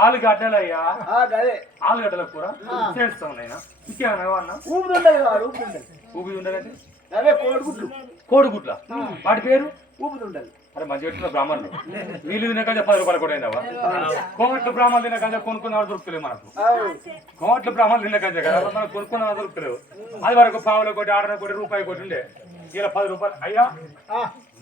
ఆలుగడ్డలయ్యా ఆలుగడ్డల కూర చేస్తాం నేను ఇంకేమన్నా కాదు అవే కోడిగుడ్లు. కోడిగుడ్ల. వాటి పేరు? ఊపిదుండలు అరే మంచి పెట్టిన బ్రాహ్మణులు. వీళ్ళు తినకంటే పది రూపాయలు కూడా అయినావా కోమట్లు బ్రాహ్మణులు తినకంటే కొనుక్కున్న దొరుకుతలేవు మనకు. కోమట్లు బ్రాహ్మణులు తినకంటే కదా మనం కొనుక్కున్న దొరుకుతలేవు. అది వరకు పావుల కోటి ఆరున కోటి రూపాయి కోటి ఉండే ఇలా పది రూపాయలు. అయ్యా.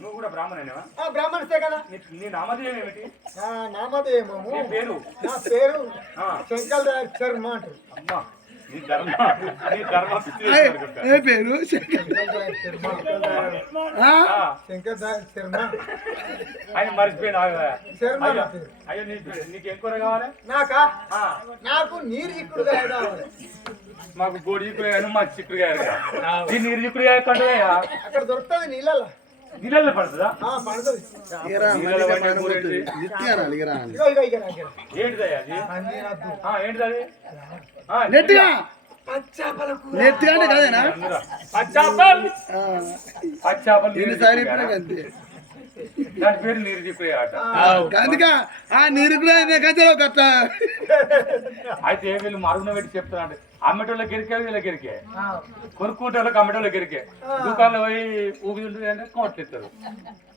నువ్వు కూడా బ్రాహ్మణేనా ఆ, బ్రాహ్మణ్సే కదా. నీ- నామధేయం ఏమిటి? నా నామధేయము. నీ పేరు? నా పేరు ఆ. శంకల్ రాజ్ శర్మ అంటారు. అమ్మా నీ ధర్మ నీ ధర్మ పిచ్చి ఏ అనుకుంటా. ఏ పేరు? శంకర్. రాజ్ శర్మ శంకర్ రాజ్ ఆయన మర్చిపోయిన శర్మ అయ్యో నా నీకు కావాలి? నాకా? ఆ, నాకు నీరు చిక్కుడుగా కావాలి. మాకు గోడి చిక్కుడు కానీ మా చిక్కుడు ఈ నీరు చిక్కుడు కంటే అక్కడ దొరుకుతుంది నీళ్ళలో నీళ్ళల్లో పడుతుందా? నీళ్ళలో పడిన కూర ఏంటిది? ఏంటిదయ్యా అది? ఆ, ఏంటిది అది? ఆ, నెట్టిగా? నెట్టిగా అంటే కాదేనా? పచ్చాపల్. పచ్చాపల్. ఎన్నిసార్లు చెప్పినా అంతే. దాని పేరు నీరు చిక్కుడు ఆట. అందుక ఆ నీరు కూడా గంటలో గట్ల అయితే వీళ్ళు మరుగున పెట్టి చెప్తానంటే అమ్మటోళ్ళ గిరికే వీళ్ళ గిరికే కొనుక్కుంటే అమ్మటోళ్ళ గిరికే దుకాణంలో పోయి ఊగి ఉంటుంది అంటే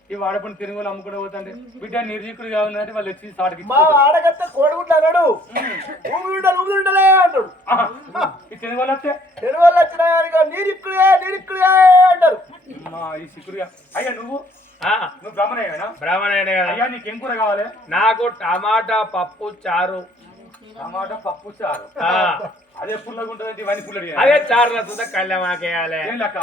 ఈ వాడపని తిరిగి వాళ్ళు అమ్ముకుంటూ పోతుంటే బిడ్డ నిర్జీకుడు కావాలంటే వాళ్ళు వచ్చి సాటికి మా ఆడగత్త కోడిగుడ్లు అన్నాడు. ఊగుండలు ఊగుండలే అన్నాడు. ఈ తిరిగి వాళ్ళు వస్తే? వాళ్ళు వచ్చిన ఇక నీరిక్కుడే నీరిక్కుడే అంటారు మా ఈ సిక్కుడుగా అయ్యా నువ్వు నువ్వు కదా. అయ్యా నీకేం కూర కావాలి? నాకు టమాటా పప్పు చారు. టమాటా పప్పు చారు. ఆ, అదే పుల్లగా ఉంటుంది ఇవన్నీ పుల్లడి అదే చారు నచ్చుతా కళ్యమాకు వేయాలి లెక్క?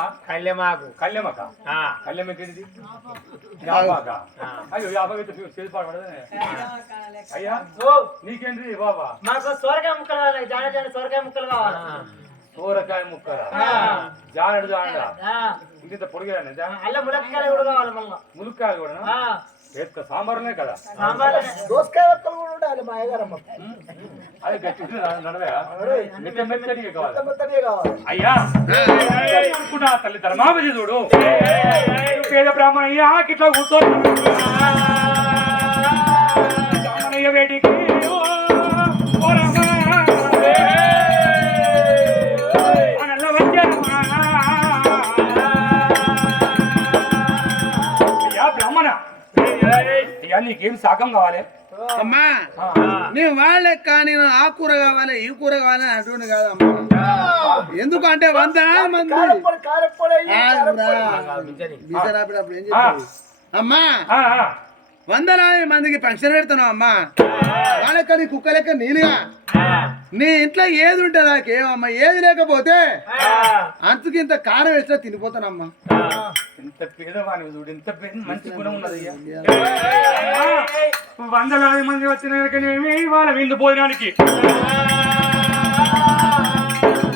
అయ్యో చేసి పాడబడదే అయ్యా నీకేంటి బాబా? మాకు సొరకాయ ముక్కలు కావాలి. జాన జాన సొరకాయ ముక్కలు కావాలి. సూరకాయ ముక్కల? జానడు జానడా? ఇంత పొడిగానే అల్ల ములక్కాయలు కూడా కావాలి మళ్ళా ములుక్కాయలు కూడా ఆ, చేస్తా సాంబార్లే కదా. దోసకాయ ఒక్కలు కూడా ఉండాలి మా అయ్యగారమ్మ అదే గట్టి నడవయా మెత్త మెత్తడిగా కావాలి మొత్తనే కావాలి అయ్యా అనుకుంటా తల్లి ధర్మావతి చూడు పేద బ్రాహ్మణయ్యా కిట్లా కూర్చో బ్రాహ్మణయ్య వేటికి నీకేం శాకం కావాలి? అమ్మా నేను వాళ్ళే కానీ నేను ఆ కూర కావాలి ఈ కూర కావాలి అటువంటి కాదమ్మా. ఎందుకంటే వంద మంది ఏం అమ్మా. వందలాది మందికి పెన్షన్ పెడుతున్నావు అమ్మా. వాళ్ళకి నీ కుక్క లెక్క నీలుగా నీ ఇంట్లో ఏది ఉంటే నాకేమమ్మా? ఏది లేకపోతే అంతకి ఇంత కారం వేసినా తినిపోతానమ్మా. ఎంత పేదవాణి చూడు పేద మంచి గుణం ఉన్నది వందలాది మంది వచ్చినాకనేమి వాళ్ళ విందు భోజనానికి?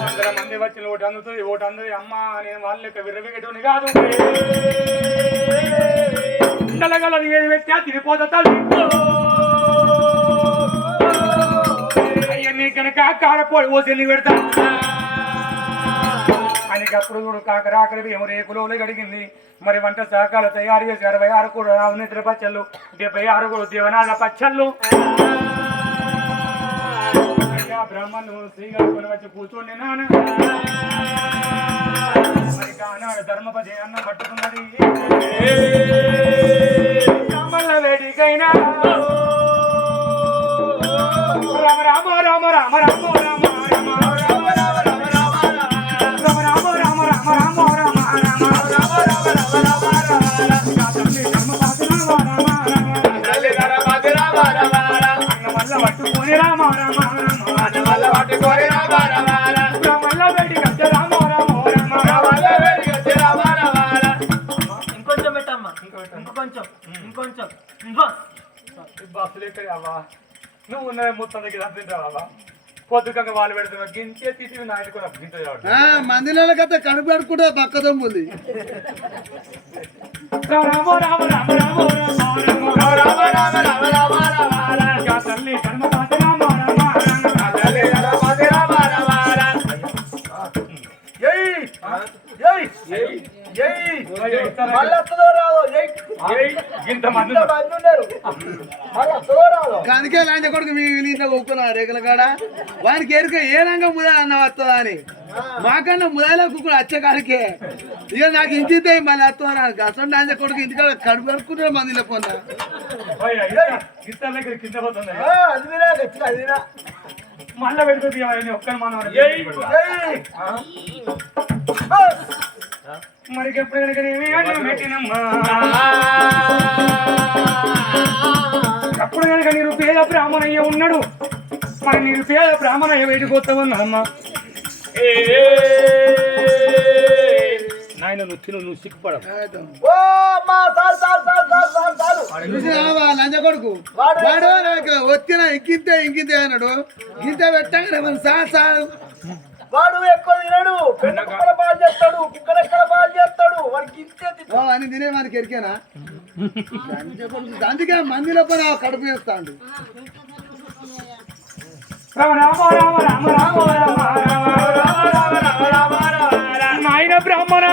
వందల మంది వచ్చిన ఒకటి అందుతుంది ఒకటి అందుతుంది. అమ్మ నేను వాళ్ళ యొక్క విర్రవిగటోని కాదు. ఉండలగలది ఏది పెట్టా తిరిపోతా నీ కనుక కారపోయి ఓ చెల్లి పెడతా ఆయనకి అప్పుడు చూడు కాకరాకరి ఏమో రేకులోనే గడిగింది మరి వంట సహకాలు తయారు చేసి అరవై ఆరు కూడా నిద్ర పచ్చళ్ళు డెబ్బై ఆరు కూడా దేవనాథ పచ్చళ్ళు. బ్రాహ్మణులు శ్రీగారు వచ్చి కూర్చోండి నాన్న. మరి కానాడు ధర్మపతి అన్నం పట్టుకున్నది. వేడికైనా రామ రామ రామ ఇంకొంచెం పెట్టమ్మా. ఇంకొంచెం. ఇంకొంచెం. ఇంకో బస్సులు ఎక్కడ అవ్వా నువ్వు ఉన్న మొత్తం దగ్గర తింటావా పొద్దుకంగా వాళ్ళు పెడుతున్నా గింతే తిట్టి నాయకు కూడా మందిలో కథ కనుపడుకుంటే పక్క దమ్ముంది రామ రామ రామ రామ రామ రామ రామ తల్లి! మళ్ళీ లాంటి కొడుకు మీ ఇంట్లో ఒక్కున్నా రేకుల కాడ. వానికి ఎరుక ఏ రంగం ముదాలు అన్న వస్తుందా అని. మాకన్నా ముదాయిలో కుక్కుడు వచ్చే కాడికే. ఇక నాకు ఇంటి మళ్ళీ వస్తుందా నాకు అసలు లాంటి కొడుకు ఇంటికాడ కడుపు కడుపుకుంటారు మంది పొందా మళ్ళా పెడుతుంది ఒక్కరి మనం అప్పుడు కనుక నీరు పేద బ్రాహ్మణయ్య ఉన్నాడు. మరి నీరు పేద బ్రాహ్మణయ్య వేటికి అమ్మ? నాయన నువ్వు తిను నువ్వు సిగ్గుపడవు వాడు నాకు వచ్చిన ఇంకింతే ఇంకింతే అన్నాడు. ఇంత పెట్టాక మన సార్ సార్ వాడు ఎక్కువ తినడు పెద్ద కుక్కల బాగా చేస్తాడు కుక్కలు ఎక్కడ బాగా చేస్తాడు వాడికి ఇంతే. ఓ అని తినే మనకి ఎరికేనా అందుకే మందిలో పని కడుపు వేస్తాడు రామ రామ రామ రామ రామ రామ రామ రామ నాయన బ్రాహ్మణ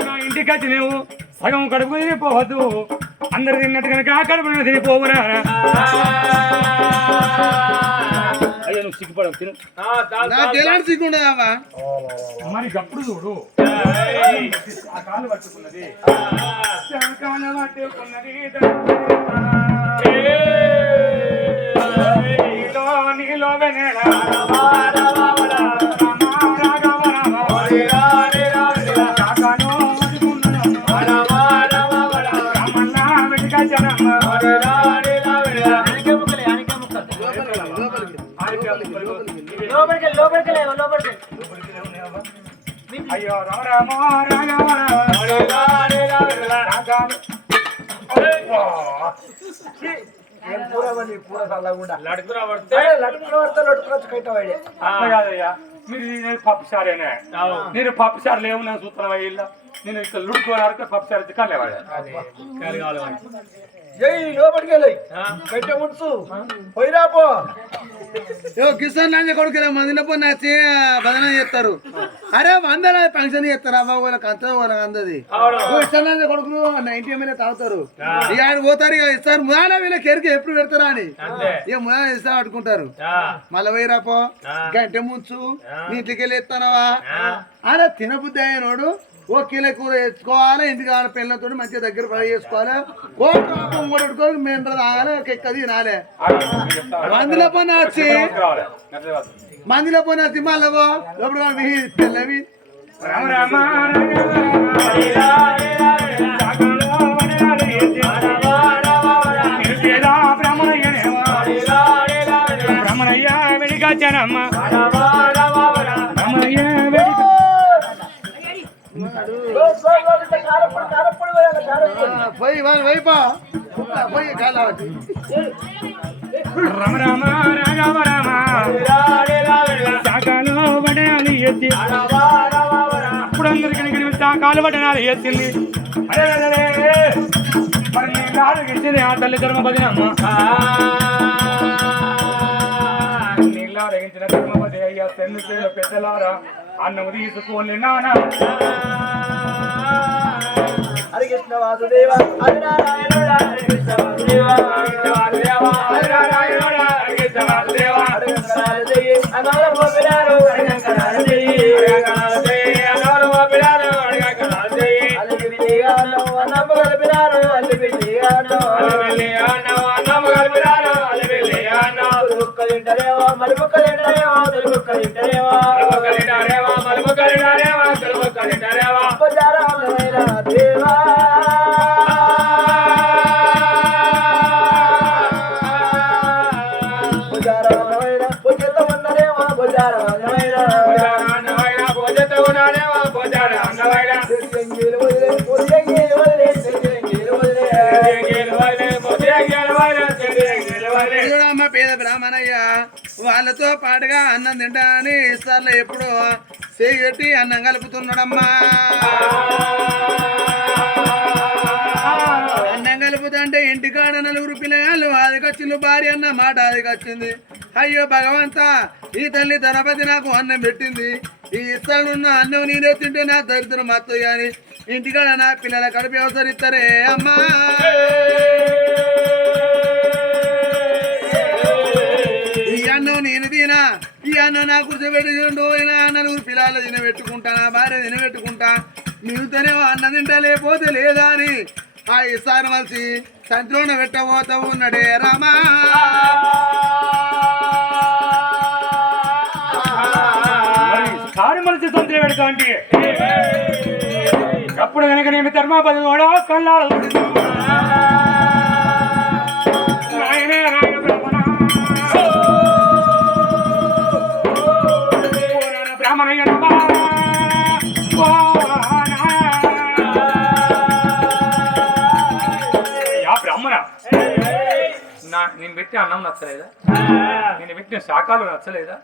నా ఇంటికి వచ్చి నువ్వు సగం కడుపు తినిపోవద్దు అందరు తిన్నట్టు కనుక ఆ కడుపు తినిపోవునా అయ్యో నువ్వు సిగ్గుపడవు తిను. నాకు ఎలాంటి మరి గప్పుడు చూడు. ఆ కాలు పట్టుకున్నది. కాలు పట్టుకున్నది నీలో నీలో లోపలికి లేవు లోపలికి అయ్యో రామ రామ మీరు పప్పుసారేనే నేను పప్పుసారు లేవు నేను సూత్రం అయ్యిల్ల నేను ఇక్కడ లుడుకోవడానికి పప్పుసారు కాలేవాడే కావాలి ఏయ్ లోపలికి వెళ్ళి పెట్టే ముందు పోయిరాపో కిసాన్ లాంటి కొడుకు ఇలా మందిలో పోయి నచ్చి బదనం చేస్తారు. అరే వందల ఫంక్షన్ చేస్తారు అవ్వ వాళ్ళకి అంత వాళ్ళకి అందది కిసాన్ లాంటి కొడుకులు నైన్టీ ఎంఎల్ఏ తాగుతారు. ఇక ఆయన పోతారు ఇక ఇస్తారు. ముదాన వీళ్ళకి ఎరికి ఎప్పుడు పెడతారా అని. ఇక ముదాన ఇస్తా పట్టుకుంటారు. మళ్ళీ పోయిరా పో. గంటె ముంచు. నీ ఇంటికి వెళ్ళి ఎత్తానవా? అరే తినబుద్ధి అయినోడు ఓ కిలో కూర వేసుకోవాలి ఇంటికి ఆడ పిల్లలతో మంచిగా దగ్గర ఫ్రై చేసుకోవాలి కోట కూడా పెట్టుకోవాలి మేము తాగాలి ఎక్క తినాలి మందిలో పని వచ్చి మందిలో పని వచ్చి మళ్ళీ లోపల తెల్లవి రామ రామ బ్రహ్మణయ్య వెడికాచారమ్మ బ్రహ్మణయ్య వెడిక కారపడి போய் வா வைப்பா. போய் காலாவட்டி ராம ராம ராஜாவ ராம சாகாலோ வடையாளி எத்தி புடந்திருக்கிற கிணக்கு சாகாலோ வடையாளி எத்தி காடு கிடிச்சது ஆ தள்ளி தர்ம பதினம்மா నీళ్ళారగించిన ధర్మపతి అయ్యా తెన్ను పెద్దలారా అన్న ఉదయించుకోలేనా హరి కృష్ణ వాసుదేవ హరి నారాయణ హరి కృష్ణ వాసుదేవ హరి నారాయణ హరి కృష్ణ వాసుదేవ వాళ్ళతో పాటుగా అన్నం తింటాని ఇస్తారు ఇస్తారులో ఎప్పుడు. చేయి అన్నం కలుపుతున్నాడమ్మా. అన్నం కలుపుతుంటే ఇంటికాడ నలుగురు పిల్లగాళ్ళు అదికొచ్చింది భార్య అన్న మాట అదికొచ్చింది అయ్యో భగవంత ఈ తల్లి ధనపతి నాకు అన్నం పెట్టింది. ఈ ఇస్తానున్న అన్నం నేనే తింటే నా దరిద్రం మత్తు కానీ ఇంటికాడ నా పిల్లల కడుపు అవసరిస్తారే అమ్మా? నేను తినా ఈ అన్న నా కూర్చోబెట్టుకుంటూ నా నలుగురు పిల్లలు తినబెట్టుకుంటా నా భార్య తినబెట్టుకుంటా. నీతోనే అన్న తింటా లేకపోతే లేదా అని ఆ ఇస్తాను మలిసి సంతిలోన పెట్టబోతా ఉన్నాడే రామా. మరి సారి మనిషి పెడతా అంటే? అప్పుడు కనుక నేను ధర్మాపతి కూడా కల్లాలు నాయనే రామ నాయన బ్రాహ్మణయ్య నమః. నేను పెట్టిన అన్నం నచ్చలేదా? నేను పెట్టిన శాఖలు నచ్చలేదా?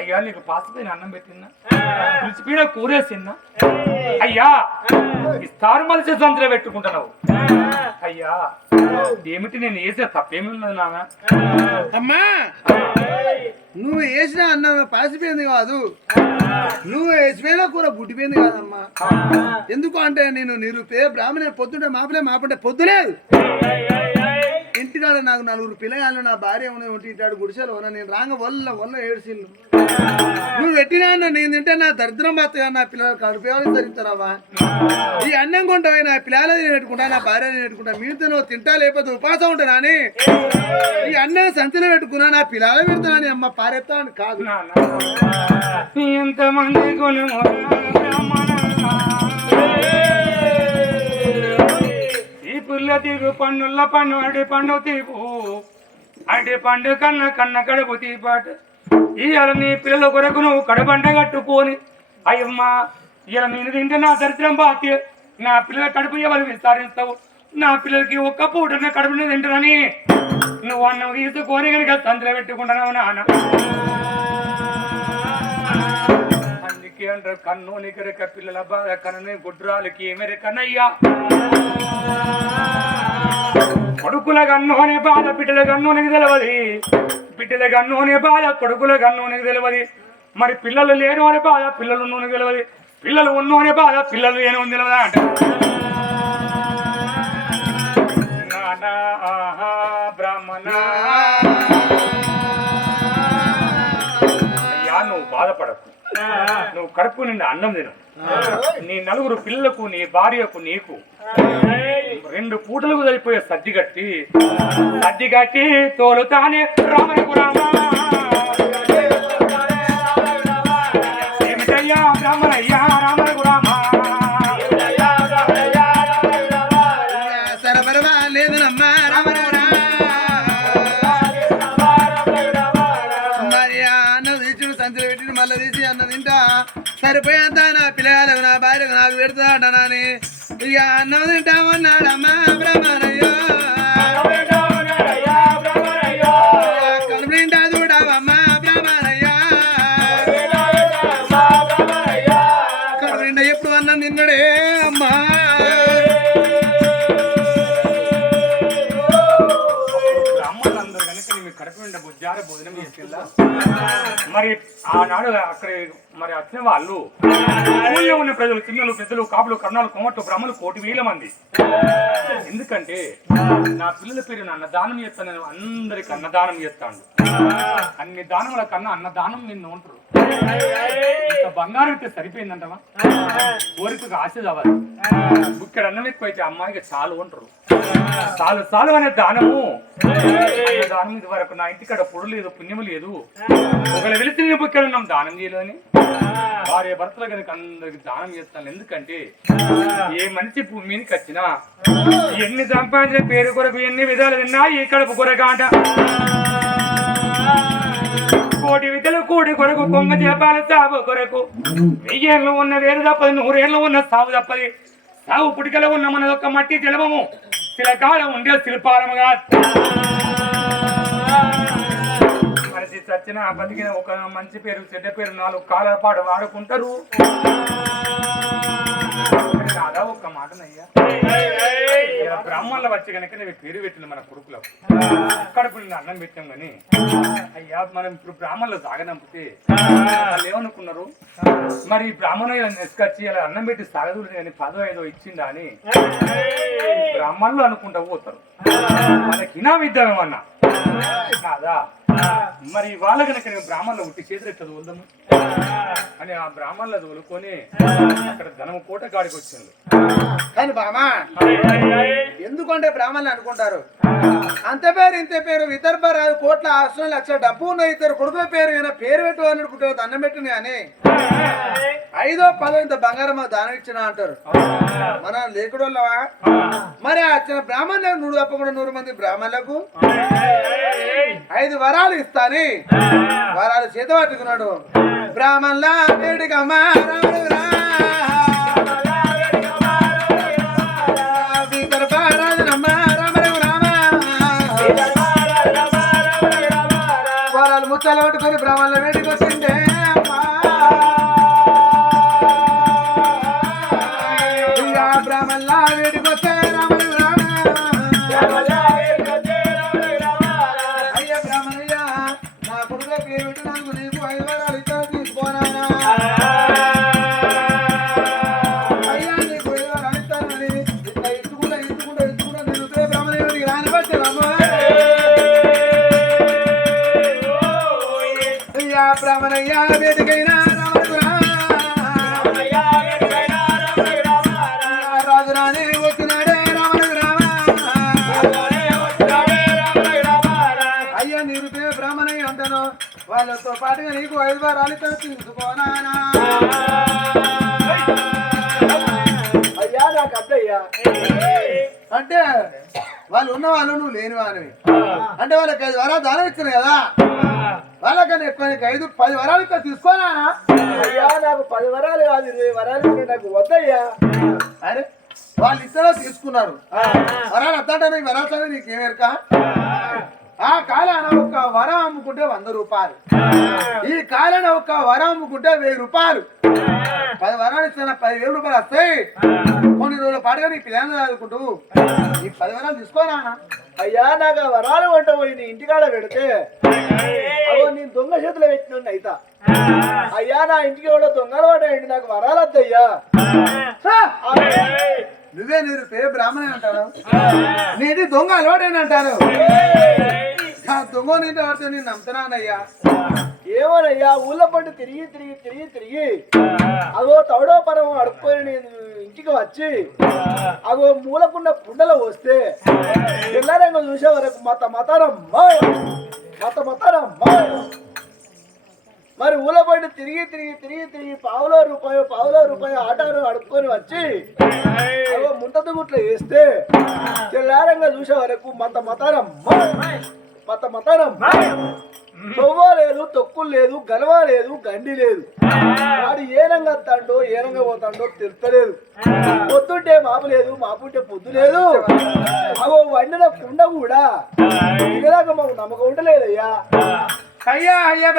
అయ్యా నీకు పాసిపోయిన అన్నం పెట్టిందా? పిలిచిపోయిన కూరేసిందా? అయ్యా ఇస్తారు స్థారు మలిసి సంతలో పెట్టుకుంటున్నావు. అయ్యా ఏమిటి నేను వేసే తప్పేమి ఉన్నది నాన్న? అమ్మా నువ్వు వేసిన అన్నం పాసిపోయింది కాదు. నువ్వు వేసిపోయిన కూర బుట్టిపోయింది కాదమ్మా. ఎందుకు అంటే నేను నిరుపే బ్రాహ్మణ పొద్దుంటే మాపలే మాపంటే పొద్దులేదు. ఇంటికాడ నాకు నలుగురు పిల్లగాళ్ళు నా భార్య ఉన్న ఉంటే ఇటాడు నేను రాంగ వల్ల వల్ల ఏడ్చిల్లు నువ్వు పెట్టినా నేను తింటే నా దరిద్రం పోతాయి? నా పిల్లలు కడుపేవాళ్ళు సరిస్తారావా ఈ అన్నం కొంటవే నా పిల్లలు నేను పెట్టుకుంటా నా భార్య నేను పెట్టుకుంటా మీతో నువ్వు తింటా లేకపోతే ఉపాసం ఉంటా అని ఈ అన్నం సంచిన పెట్టుకున్నా నా పిల్లలు పెడతానని అమ్మ పారెత్తా అని కాదు. ఎంతమంది గుణము పుల్ల పన్నుల పన్ను అడి పండు తీపు. అడి పండు కన్న కన్న కడుపు తీపాట. ఇవాళ నీ పిల్లల కొరకు నువ్వు కడుపంట కట్టుకొని అయ్యమ్మా ఇలా నేను తింటే నా దరిద్రం బాధ్య. నా పిల్లల కడుపు ఎవరు విస్తారిస్తావు? నా పిల్లలకి ఒక్క పూట కడుపునే తింటారని. నువ్వు అన్నం తీసుకొని కనుక తండ్రి పెట్టుకుంటున్నావు నాన్న. என்ற అంటారు కన్ను பிள்ளை పిల్లల బాధ కనని గుడ్రాలకి మెరి కొడుకుల గన్నోనే బాధ బిడ్డల గన్నోనికి తెలవది. తెలియదు బిడ్డల బాధ కొడుకుల గన్నోనికి తెలవది. తెలియదు మరి పిల్లలు లేనోనే అనే బాధ పిల్లలు ఉన్నోనే తెలియదు పిల్లలు ఉన్నోనే బాధ పిల్లలు లేను అని తెలియదా అంటే. బాధపడకు నువ్వు కడుపు నిండా అన్నం తిను నీ నలుగురు పిల్లలకు నీ భార్యకు నీకు రెండు పూటలకు సరిపోయే సద్ది కట్టి సద్ది కట్టి తోలుతానే రామకు రామ ఏమిటయ్యా బ్రాహ్మణయ్యా సరిపోయేంత నా పిల్లలకు నా భార్యకు నాకు పెడతా అంటానని ఇక అన్నం తింటామన్నాడమ్మా బ్రహ్మణయ్యో కడుపు అమ్మా మరి ఆనాడు అక్కడ మరి వచ్చిన వాళ్ళు ఊళ్ళో ఉన్న ప్రజలు చిన్నలు పెద్దలు కాపులు కర్ణాలు కొమ్మట్లు బ్రహ్మలు కోటి వేల మంది. ఎందుకంటే నా పిల్లల పేరు అన్నదానం చేస్తాను నేను అందరికి అన్నదానం చేస్తాను అన్ని దానముల కన్నా అన్నదానం నిన్ను ఉంటారు బంగారం ఇస్తే సరిపోయిందంటవా? కోరికకు ఆశ కావాలి ఇక్కడ అన్నం ఎక్కువైతే అమ్మాయికి చాలు ఉంటారు చాలు చాలు అనే దానము. దానం ఇది వరకు నా ఇంటికాడ పొడు లేదు పుణ్యము లేదు. ఒకవేళ వెళితే నేను ఇక్కడ ఉన్నాం దానం చేయలేదని భార్య భర్తలు కనుక అందరికి దానం చేస్తాను. ఎందుకంటే ఏ మనిషి భూమి మీదకి వచ్చినా ఎన్ని సంపాదించిన పేరు కొరకు ఎన్ని విధాలు విన్నా ఈ కడుపు కొరకు అంట. కోటి విధులు కూడి కొరకు కొంగ చేపాల సాగు కొరకు. వెయ్యేళ్ళు ఉన్న వేరు తప్పది నూరేళ్ళు ఉన్న సాగు తప్పది. సాగు పుటికలో ఉన్న మన యొక్క మట్టి జలమము. శిలకాలం ఉండే శిల్పాలముగా. మనిషి చచ్చిన బతికిన ఒక మంచి పేరు చెడ్డ పేరు నాలుగు కాలాల పాటు వాడుకుంటారు. కాదా? ఒక్క మాటనయ్యా ఇలా బ్రాహ్మణుల వచ్చి కనుక నేను పేరు పెట్టిన మన కొడుకులకు. కడుపు అన్నం పెట్టాం కానీ అయ్యా మనం ఇప్పుడు బ్రాహ్మణులు సాగనంపితే వాళ్ళు ఏమనుకున్నారు? మరి బ్రాహ్మణులు తీసుకొచ్చి అలా అన్నం పెట్టి సాగదు కానీ పదో ఐదో ఇచ్చిందా అని బ్రాహ్మణులు అనుకుంటా పోతారు. వాళ్ళకి ఇనాం ఇద్దామేమన్నా కాదా? మరి వాళ్ళ కనుక నేను బ్రాహ్మణులు ఉట్టి చేతులు ఎట్లా తోలుదాము? అని ఆ బ్రాహ్మణులు తోలుకొని అక్కడ ధనం కోట కాడికి వచ్చింది కానీ బామా ఎందుకంటే బ్రాహ్మణులు అనుకుంటారు? అంత పేరు ఇంత పేరు విదర్భ రాదు కోట్ల ఆశ్రమం లక్ష డబ్బు ఉన్న ఇద్దరు కొడుకుల పేరు ఈయన పేరు పెట్టు అని అనుకుంటారు దండం పెట్టిన అని ఐదో పదో ఇంత బంగారం దానం ఇచ్చిన అంటారు. మన లేకుడోళ్ళవా? చిన్న బ్రాహ్మణులకు నూరు తప్పకుండా నూరు మంది బ్రాహ్మణులకు ఐదు వరాలు ఇస్తాని. వరాలు చేత పట్టుకున్నాడు. బ్రాహ్మణుల వేడికమ్మా రాముడు రా. ముచ్చాలు పట్టుకొని బ్రాహ్మణుల వేడికి వచ్చిందే. నీకు ఐదు వారాలు తీసుకోనానా అయ్యా నాకు అద్దయ్యా అంటే వాళ్ళు ఉన్న వాళ్ళు నువ్వు లేని వానివి అంటే వాళ్ళకి ఐదు వరాలు దానం ఇచ్చిన కదా. వాళ్ళకన్నా ఎక్కువ నీకు ఐదు పది వరాలు ఇక్కడ తీసుకోనా? అయ్యా నాకు పది వరాలు కాదు ఇరవై వరాలు నాకు వద్దయ్యా. అరే వాళ్ళు ఇద్దరు తీసుకున్నారు. వరాలు వద్దంటే నీకు వరాలు నీకేమెరక ఆ కాలాన ఒక వరం అమ్ముకుంటే వంద రూపాయలు. ఈ కాలాన ఒక వరం అమ్ముకుంటే వెయ్యి రూపాయలు. పది వరాలు ఇచ్చిన పది వేలు రూపాయలు వస్తాయి. కొన్ని రోజుల పాటుగా నీ పిల్లలు చదువుకుంటూ. ఈ పది వరాలు తీసుకోనా అయ్యా నాకు ఆ వరాలు వంట పోయి నీ ఇంటికాడ పెడితే అగో నేను దొంగ చేతిలో పెట్టిన అయితా. అయ్యా నా ఇంటికి కూడా దొంగలు పడ్డాయండి నాకు వరాలు వద్దయ్యా. నువ్వే నీరు పేరు బ్రాహ్మణే అంటారు. నీది దొంగ అలవాటేని అంటారు ఆ దొంగ పడితే నేను నమ్ముతున్నానయ్యా? ఏమోనయ్యా ఊళ్ళో పట్టు తిరిగి తిరిగి తిరిగి తిరిగి. అగో తౌడో పరం అడుక్కొని నేను ఇంటికి వచ్చి అగో మూలకున్న కుండలో వస్తే పిల్లరంగా చూసే వరకు మత మతారం మత మతారం మరి ఊలబడి తిరిగి తిరిగి తిరిగి తిరిగి పావులో రూపాయో పావులో రూపాయో ఆటారు అడుక్కొని వచ్చి అగో ముంతదు గుట్ల వేస్తే తెల్లారంగా చూసే వరకు మత మతారం మత మతారం తొవ్వ లేదు తొక్కులు లేదు గలవ లేదు గండి లేదు. వాడు ఏ రంగా వస్తాడో ఏ రంగా పోతాడో తెలుస్తలేదు. పొద్దుంటే మాపు లేదు మాపుంటే పొద్దు లేదు. అగో వండిన కుండ కూడా ఇలాగ మాకు నమ్మకం ఉండలేదయ్యా. అయ్యా అయ్యా